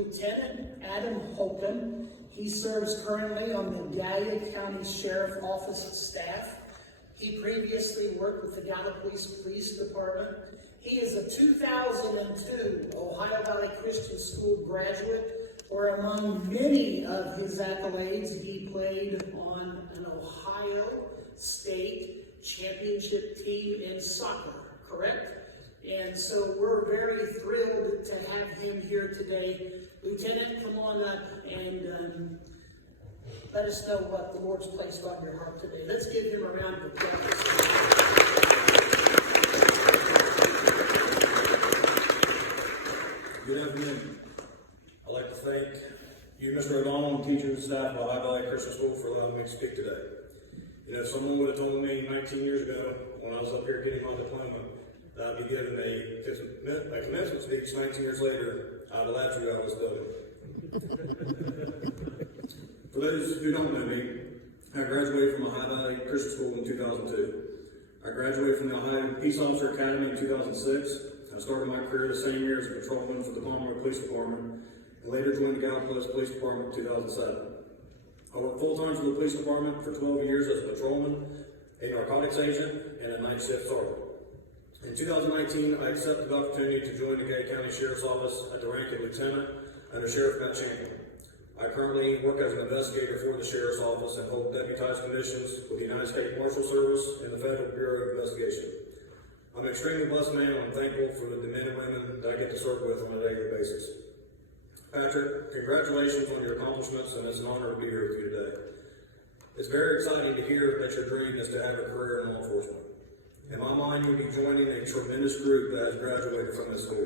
Lieutenant Adam Holcomb. He serves currently on the Gallia County Sheriff Office staff. He previously worked with the Gallup Police Department. He is a 2002 Ohio Valley Christian School graduate, where among many of his accolades, he played on an Ohio State championship team in soccer, correct? And so we're very thrilled to have him here today. Lieutenant, come on up and let us know what the Lord's placed on your heart today. Let's give him a round of applause. Good afternoon. I'd like to thank you, Mr. O'Donnell, and teachers and staff of Ohio Valley Christian School for allowing me to speak today. You know, if someone would have told me 19 years ago, when I was up here getting my diploma, that I'd be given a commencement speech 19 years later, I'd have laughed you out of this building. For those who don't know me, I graduated from Ohio Valley Christian School in 2002. I graduated from the Ohio Peace Officer Academy in 2006. I started my career the same year as a patrolman for the Palmer Police Department, and later joined the Gallup Police Department in 2007. I worked full-time for the police department for 12 years as a patrolman, a narcotics agent, and a night shift sergeant. In 2019, I accepted the opportunity to join the Gallia County Sheriff's Office at the rank of lieutenant under Sheriff Matt Chamberlain. I currently work as an investigator for the Sheriff's Office and hold deputized commissions with the United States Marshal Service and the Federal Bureau of Investigation. I'm an extremely blessed man, and I'm thankful for the men and women that I get to serve with on a daily basis. Patrick, congratulations on your accomplishments, and it's an honor to be here with you today. It's very exciting to hear that your dream is to have a career in law enforcement. In my mind, you'll be joining a tremendous group that has graduated from this school.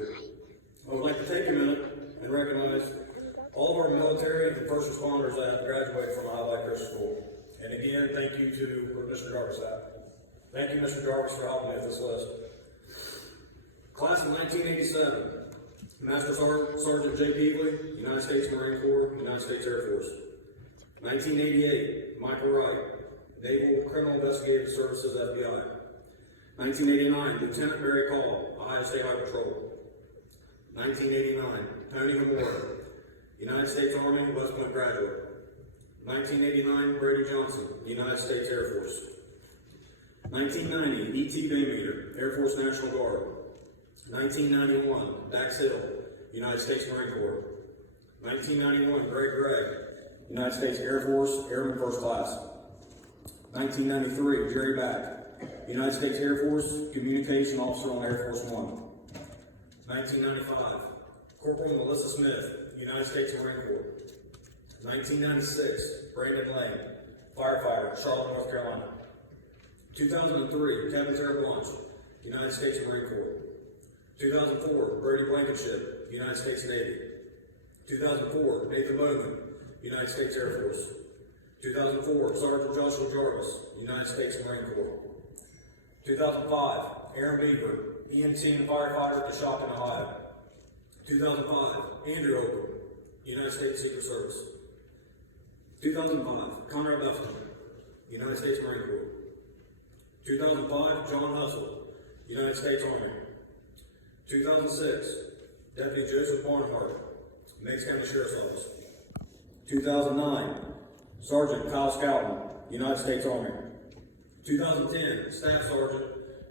I would like to take a minute and recognize all of our military and first responders that have graduated from Ohio Valley Christian School. And again, thank you to Mr. Jarvis. Thank you, Mr. Jarvis, for helping me with this list. Class of 1987, Master Sergeant J. Peevely, United States Marine Corps, United States Air Force. 1988, Michael Wright, Naval Criminal Investigative Services, FBI. 1989, Lieutenant Barry Call, Ohio State Highway Patrol. 1989, Tony Hamora, United States Army, West Point graduate. 1989, Brady Johnson, United States Air Force. 1990, E.T. Baymeter, Air Force National Guard. 1991, Dax Hill, United States Marine Corps. 1991, Greg Gregg, United States Air Force, Airman First Class. 1993, Jerry Back, United States Air Force, Communication Officer on Air Force One. 1995, Corporal Melissa Smith, United States Marine Corps. 1996, Brandon Lane, firefighter, Charlotte, North Carolina. 2003, Kevin Terreblanche, United States Marine Corps. 2004, Brady Blankenship, United States Navy. 2004, Nathan Bowman, United States Air Force. 2004, Sergeant Joshua Jarvis, United States Marine Corps. 2005, Aaron Beaver, EMT and firefighter at the Shop in Ohio. 2005, Andrew Holcomb, United States Secret Service. 2005, Conrad Buffington, United States Marine Corps. 2005, John Hustle, United States Army. 2006, Deputy Joseph Barnhart, Meigs County Sheriff's Office. 2009, Sergeant Kyle Scouten, United States Army. 2010, Staff Sergeant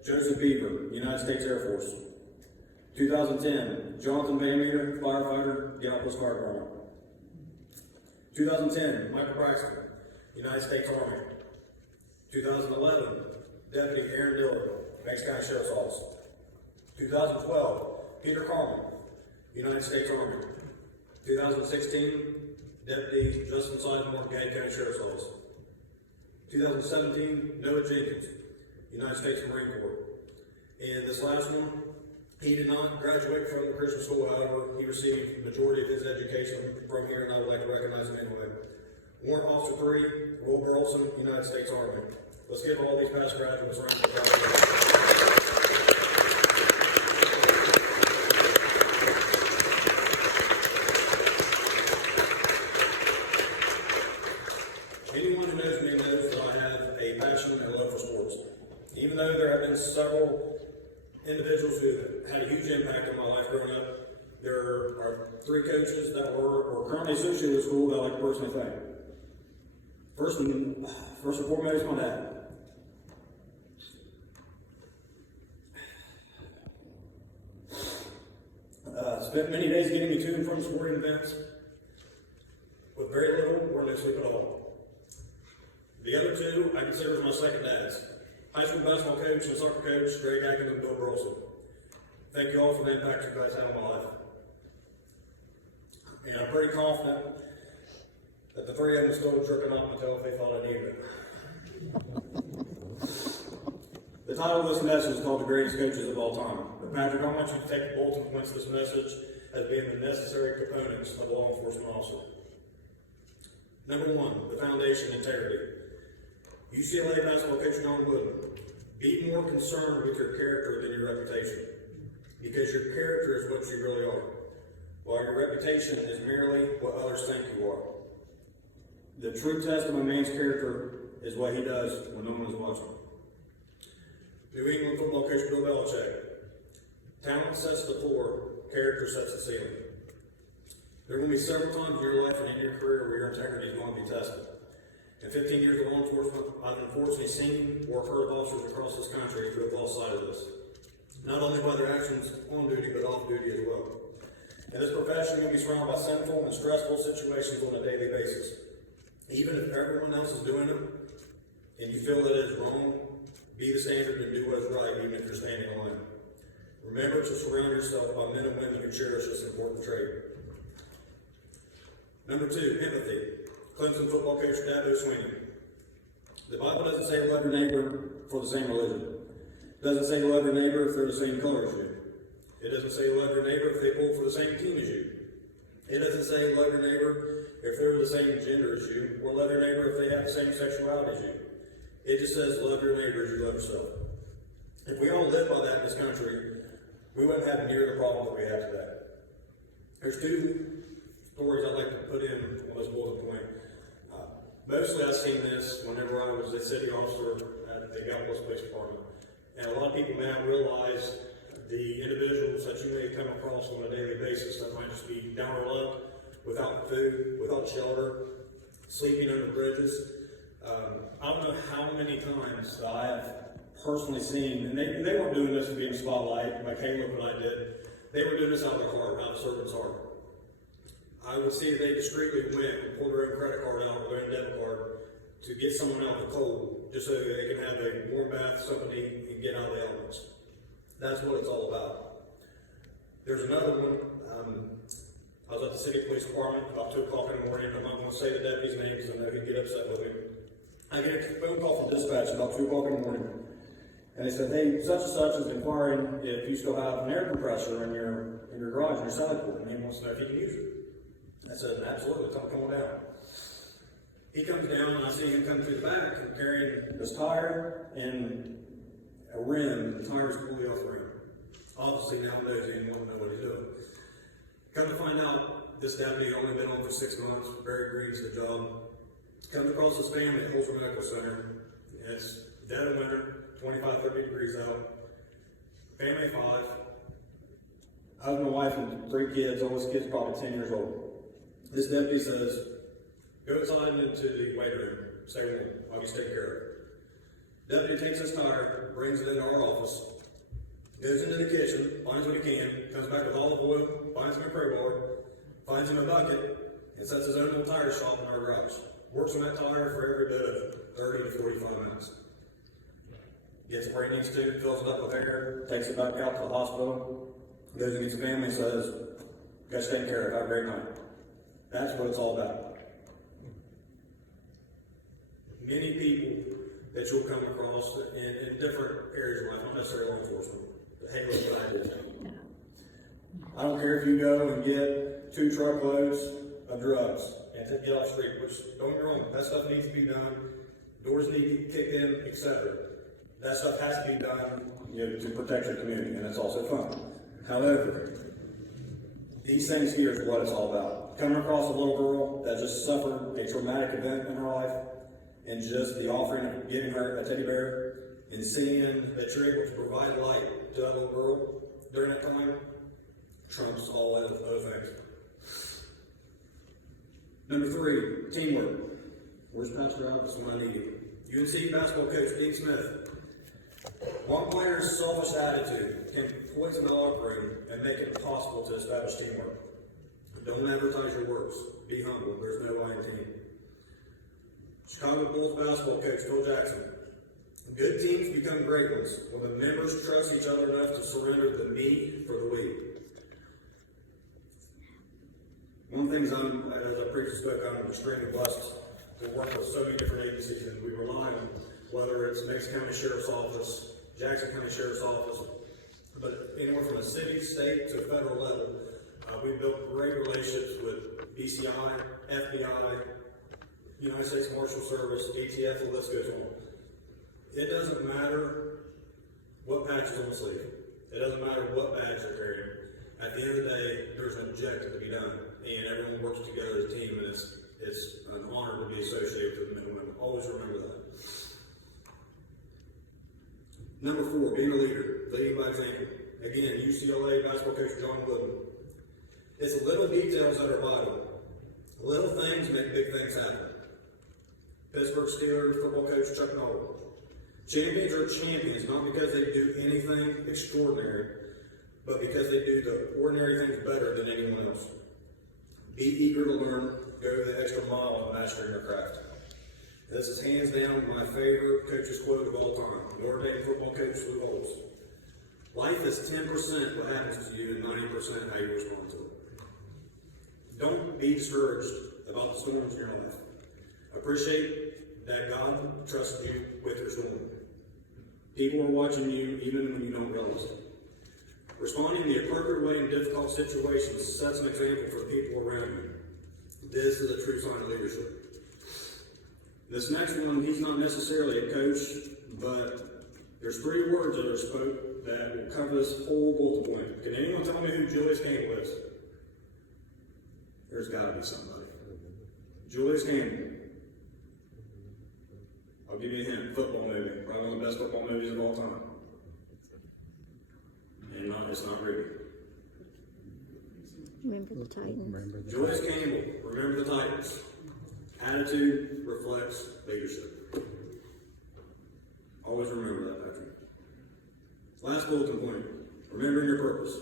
Joseph Beaver, United States Air Force. 2010, Jonathan Baymeter, firefighter, Gallup Police Fire Department. 2010, Michael Braxton, United States Army. 2011, Deputy Aaron Dillard, Meigs County Sheriff's Office. 2012, Peter Carmen, United States Army. 2016, Deputy Justin Sizemore, Gallia County Sheriff's Office. 2017, Noah Jenkins, United States Marine Corps. And this last one, he did not graduate from the Christian school, however, he received the majority of his education from here, and I would like to recognize him anyway. Warrant Officer 3, Will Burleson, United States Army. Let's give all these past graduates a round of applause. Anyone who knows me knows that I have a passion and love for sports. Even though there have been several individuals who had a huge impact on my life growing up, there are three coaches that were currently associated with school that I like to personally thank. First and foremost, my dad. Spent many days getting me to and from sporting events with very little or no sleep at all. The other two I consider as my second dads. High school basketball coach and soccer coach, Greg Atkins and Bill Burleson. Thank you all for the impact you guys had on my life. And I'm pretty confident that the three of them still tripping off my tail if they thought I needed it. The title of this message is called The Greatest Coaches of All Time. But Patrick, I want you to take the bulletin points of this message as being the necessary components of a law enforcement officer. Number one, the foundation, integrity. UCLA basketball coach John Wooden, be more concerned with your character than your reputation. Because your character is what you really are, while your reputation is merely what others think you are. The true test of a man's character is what he does when no one is watching. New England football coach Bill Belichick. Talent sets the floor, character sets the ceiling. There will be several times in your life and in your career where your integrity is going to be tested. In 15 years of law enforcement, I've unfortunately seen or heard of officers across this country who have lost sight of this. Not only by their actions on duty, but off duty as well. In this profession, you'll be surrounded by sinful and stressful situations on a daily basis. Even if everyone else is doing it, and you feel that it is wrong, be the standard and do what is right, even if you're standing alone. Remember to surround yourself by men and women who cherish this important trait. Number two, empathy. Clemson football coach Dabo Sweeney. The Bible doesn't say love your neighbor for the same religion. It doesn't say love your neighbor if they're the same color as you. It doesn't say love your neighbor if they pull for the same team as you. It doesn't say love your neighbor if they're the same gender as you, or love your neighbor if they have the same sexuality as you. It just says love your neighbor as you love yourself. If we all lived by that in this country, we wouldn't have near the problem that we have today. There's two stories I'd like to put in on this bullet point. Mostly I've seen this whenever I was a city officer at the Gallup Police Department. And a lot of people may not realize the individuals that you may come across on a daily basis that might just be down on luck, without food, without shelter, sleeping under bridges. I don't know how many times I have personally seen, and they weren't doing this to be in the spotlight like Caleb and I did. They were doing this out of their heart, out of servant's heart. I would see they discreetly went and pulled their own credit card out or their own debit card to get someone out of the cold, just so they can have a warm bath, something to eat, and get out of the elements. That's what it's all about. There's another one. I was at the city police department about 2 o'clock in the morning. I'm not going to say the deputy's name because I know he'd get upset with me. I get a phone call from dispatch about 2 o'clock in the morning. And they said, hey, such and such is inquiring if you still have an air compressor in your garage, in your side port, and he wants to know if you can use it. I said, absolutely, come on down. He comes down, and I see him come through the back and carrying this tire and a rim. The tire is fully off the rim. Obviously, now knows he didn't want to know what he's doing. Come to find out, this deputy had only been on for 6 months, very green to the job. Comes across his family at Holcomb Medical Center. It's dead of winter, 25, 30 degrees out. Family of 5. Husband, wife, and 3 kids. Oldest kid's probably 10 years old. This deputy says, go outside into the weight room. Stay warm. I'll get taken care of. Deputy takes his tire, brings it into our office, goes into the kitchen, finds what he can, comes back with olive oil, finds him a crowbar, finds him a bucket, and sets his own little tire shop in our garage. Works on that tire for every bit of 30 to 45 minutes. Gets where he needs to, fills it up with air, takes it back out to the hospital, goes and gets the family and says, guys, take care of it. Have a great night. That's what it's all about. Many people that you'll come across in different areas of life, not necessarily law enforcement, but hey, look what I did. I don't care if you go and get 2 truckloads of drugs and to get off the street, which, don't get me wrong, that stuff needs to be done. Doors need to be kicked in, etc. That stuff has to be done, to protect your community, and it's also fun. However, these things here is what it's all about. Coming across a little girl that just suffered a traumatic event in her life, and just the offering of giving her a teddy bear, and seeing that you're able to provide light to that little girl during that time, trumps all those things. Number 3, teamwork. Where's Pastor Albus when I need him? UNC basketball coach Dean Smith. One player's selfish attitude can poison the locker room and make it impossible to establish teamwork. Don't advertise your works. Be humble. There's no I in team. Chicago Bulls basketball coach Phil Jackson. Good teams become great ones when the members trust each other enough to surrender the me for the we. One thing is, as I previously spoke, I'm extremely blessed to work with so many different agencies, and we rely on, whether it's Mesa County Sheriff's Office, Jackson County Sheriff's Office, but anywhere from a city, state, to federal level, we've built great relationships with BCI, FBI, United States Marshal Service, ATF, the list goes on. It doesn't matter what patch is on the sleeve. It doesn't matter what badge you're carrying. At the end of the day, there's an objective to be done, and everyone works together as a team, and it's an honor to be associated with the men and women. Always remember that. Number 4, being a leader, leading by example. Again, UCLA basketball coach John Wooden. It's the little details that are vital. Little things make big things happen. Pittsburgh Steelers football coach Chuck Noll. Champions are champions not because they do anything extraordinary, but because they do the ordinary things better than anyone else. Be eager to learn, go the extra mile in mastering your craft. This is hands down my favorite coach's quote of all time. Notre Dame football coach Lou Holtz. Life is 10% what happens to you and 90% how you respond to it. Don't be discouraged about the storms in your life. Appreciate that God trusted you with your storm. People are watching you even when you don't realize it. Responding the appropriate way in difficult situations sets an example for the people around you. This is a true sign of leadership. This next one, he's not necessarily a coach, but there's 3 words that are spoken that will cover this whole bullet point. Can anyone tell me who Julius Campbell is? There's got to be somebody. Julius Campbell. I'll give you a hint. Football movie. Probably one of the best football movies of all time. And it's not really. Remember the Titans. Julius Campbell. Remember the Titans. Attitude reflects leadership. Always remember that, Patrick. Last bulletin point. Remembering your purpose.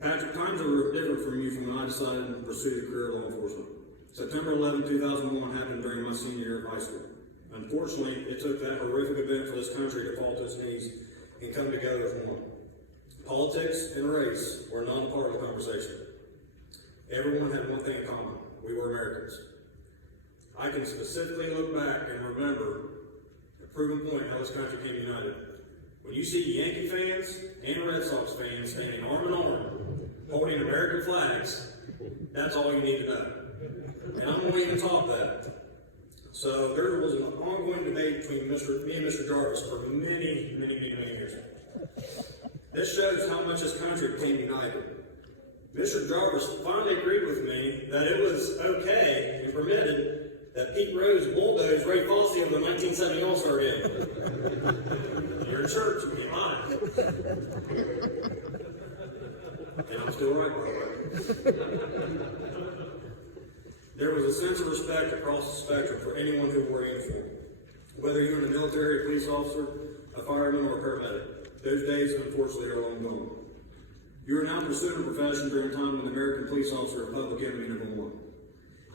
Patrick, times are different from you from when I decided to pursue the career of law enforcement. September 11, 2001 happened during my senior year of high school. Unfortunately, it took that horrific event for this country to fall to its knees and come together as one. Politics and race were not a part of the conversation. Everyone had one thing in common. We were Americans. I can specifically look back and remember the proven point how this country came united. When you see Yankee fans and Red Sox fans standing arm in arm, holding American flags, that's all you need to know. And I'm going to even top that. So there was an ongoing debate between me and Mr. Jarvis for many years. This shows how much this country became united. Mr. Jarvis finally agreed with me that it was okay and permitted that Pete Rose bulldozed Ray Fosse of the 1970 All-Star game. You're in church, you can't lie. And I'm still right, by the way. There was a sense of respect across the spectrum for anyone who wore a uniform. Whether you're in the military, a police officer, a fireman, or a paramedic, those days, unfortunately, are long gone. You are now pursuing a profession during a time when the American police officer is public enemy number 1.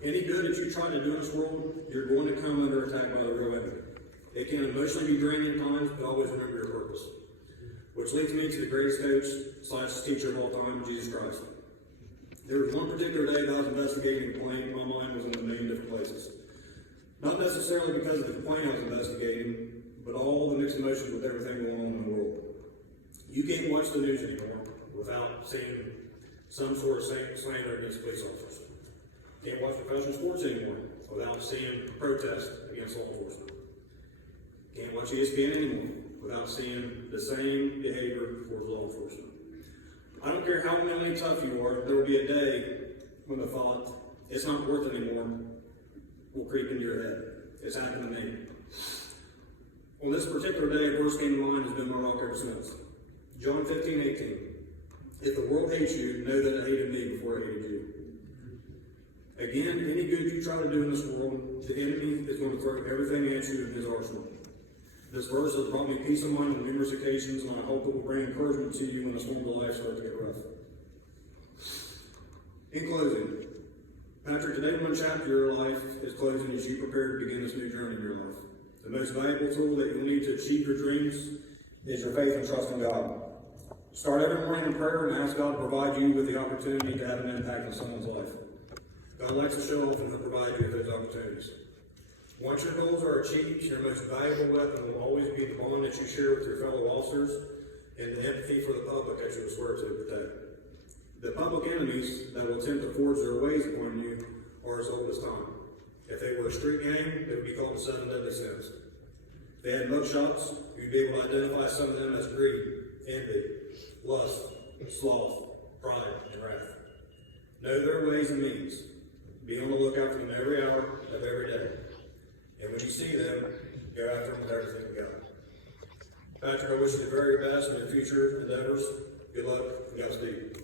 Any good that you try to do in this world, you're going to come under attack by the real enemy. It can emotionally be draining at times, but always remember your purpose. Which leads me to the greatest coach / teacher of all time, Jesus Christ. There was one particular day that I was investigating a complaint. My mind was in a million different places. Not necessarily because of the complaint I was investigating, but all the mixed emotions with everything going on in the world. You can't watch the news anymore without seeing some sort of slander against police officers. Can't watch professional sports anymore without seeing protests against law enforcement. Can't watch ESPN anymore without seeing the same behavior towards law enforcement. I don't care how mentally tough you are, there will be a day when the thought, it's not worth it anymore, will creep into your head. It's happened to me. On this particular day, a verse came to mind has been my rock ever since. John 15:18. If the world hates you, know that it hated me before it hated you. Again, any good you try to do in this world, the enemy is going to throw everything at you in his arsenal. This verse has brought me peace of mind on numerous occasions, and I hope it will bring encouragement to you when the storms of life start to get rough. In closing, Patrick, today one chapter of your life is closing as you prepare to begin this new journey in your life. The most valuable tool that you'll need to achieve your dreams is your faith and trust in God. Start every morning in prayer and ask God to provide you with the opportunity to have an impact on someone's life. God likes to show off and to provide you with those opportunities. Once your goals are achieved, your most valuable weapon will always be the bond that you share with your fellow officers and the empathy for the public that you will swear to protect. The public enemies that will attempt to forge their ways upon you are as old as time. If they were a street gang, they would be called the 7 deadly sins. If they had mug shots, you'd be able to identify some of them as greed, envy, lust, sloth, pride, and wrath. Know their ways and means. Be on the lookout for them every hour of every day. And when you see them, go after them with everything you got. Patrick, I wish you the very best in your future endeavors. Good luck and Godspeed.